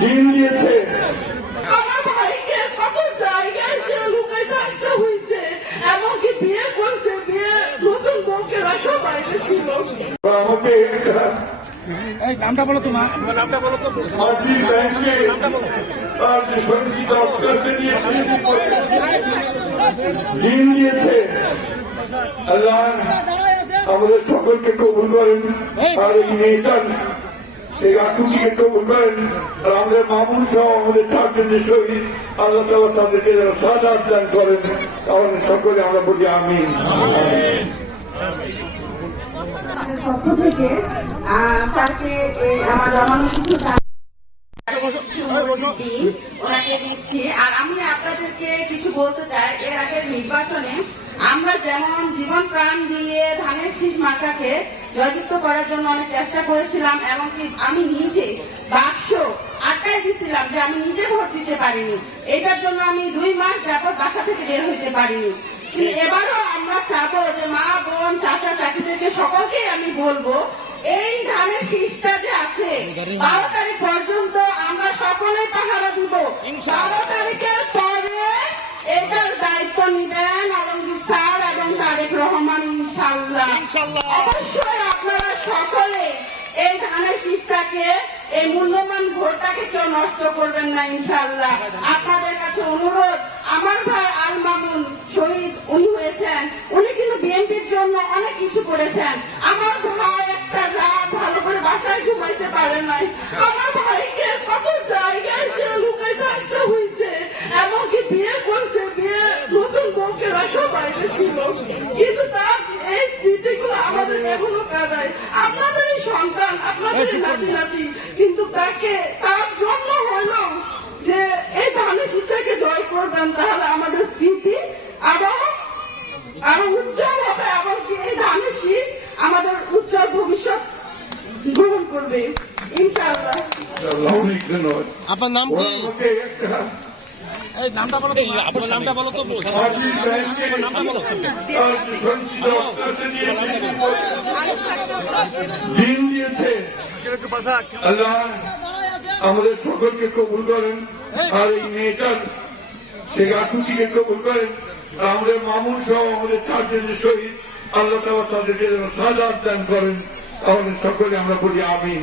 দিন দিয়েছে। আমার ভাইকে কত জায়গায় সে লুকায় থাকতে হয়েছে, এমনকি বিয়ে করছে, বিয়ে নতুন বউকে রাখা বাইরে ছিল। আমাকে নামটা বলো তোমার নামটা বলো তো। মাটি ব্যাংকে তার যে সঞ্চিত অর্থকে নিয়ে দিন দিয়েছে। আল্লাহ আমাদের সকলকে কবুল করেন, আর এই মেয়েটার এই আকুটিকে কবুল করেন, আর আমাদের মামুন সহ আমাদের চারজনের শহীদ আল্লাহ তাআলা তাদেরকে যেন সাজাত দান করেন। তাহলে সকলে আমরা বলি আমিন। পক্ষ থেকে স্যারকে আমার জমানো কিছু ওনাকে দিচ্ছি। আর আমি আপনাদেরকে কিছু বলতে চাই, এর আগের নির্বাচনে আমরা যেমন জীবন প্রাণ দিয়ে ধানের শীষ মার্কাকে জয়যুক্ত করার জন্য অনেক চেষ্টা করেছিলাম, এমনকি আমি নিজে বাক্স আটকায় দিচ্ছিলাম যে আমি নিজে ভোট দিতে পারিনি। এটার জন্য আমি 2 মাস যাবত বাসা থেকে বের হইতে পারিনি। কিন্তু এবারও আমরা চাবো যে মা বোন চাচা চাচিদেরকে সকলকেই আমি বলবো, এই ধানের শীষটা যে আছে 12 তারিখ পর্যন্ত আমরা সকলে পাহারা দিব। 12 তারিখের পরে এটার দায়িত্ব নিবেন আলমগীর স্যার এবং তারেক রহমান ইনশাআল্লাহ। অবশ্যই আপনারা সকলে এই ধানের শীষটাকে, এই মূল্যবান ভোটটাকে কেউ নষ্ট করবেন না ইনশাআল্লাহ। আপনাদের কাছে অনুরোধ, আমার ভাই আল মামুন শহীদ উনি হয়েছেন, উনি কিন্তু বিএনপির জন্য অনেক কিছু করেছেন। আমার ভাই একটা রাত ভালো করে বাসায় ঘুমাইতে পারে নাই। আমার ভাইকে কত জায়গায় সে লুকায় থাকতে হয়েছে, এমনকি বিয়ে করছে, বিয়ে নতুন বউকে রাখা বাইরে ছিল। কিন্তু তার এই স্মৃতিগুলো আমাদের এখনো কাঁদায়। আপনাদেরই সন্তান, আপনাদের নাতি নাতি, কিন্তু তাকে তার জন্য হলো যে এই ধানের শীষটাকে জয় করবেন, তাহলে আমাদের স্মৃতি আরো উজ্জ্বল হবে, এমনকি এই ধানের শীষ আমাদের উজ্জ্বল ভবিষ্যৎ গ্রহণ করবে ইনশাআল্লাহ। অনেক ধন্যবাদ। আপনার নাম কি? আমাকে একটা নামটা বলো, আপনার নামটা বলো তো। মাটি ব্যাংকে তার যে সঞ্চিত অর্থকে নিয়ে দিন দিয়েছে। আল্লাহ আমাদের সকলকে কবুল করেন, আর এই মেয়েটার সেই আকুটিকে কবুল করেন, আর আমাদের মামুন সহ আমাদের চারজনের শহীদ আল্লাহ তাআলা তাদেরকে যেন সাজাত দান করেন। তাহলে সকলে আমরা বলি আমিন।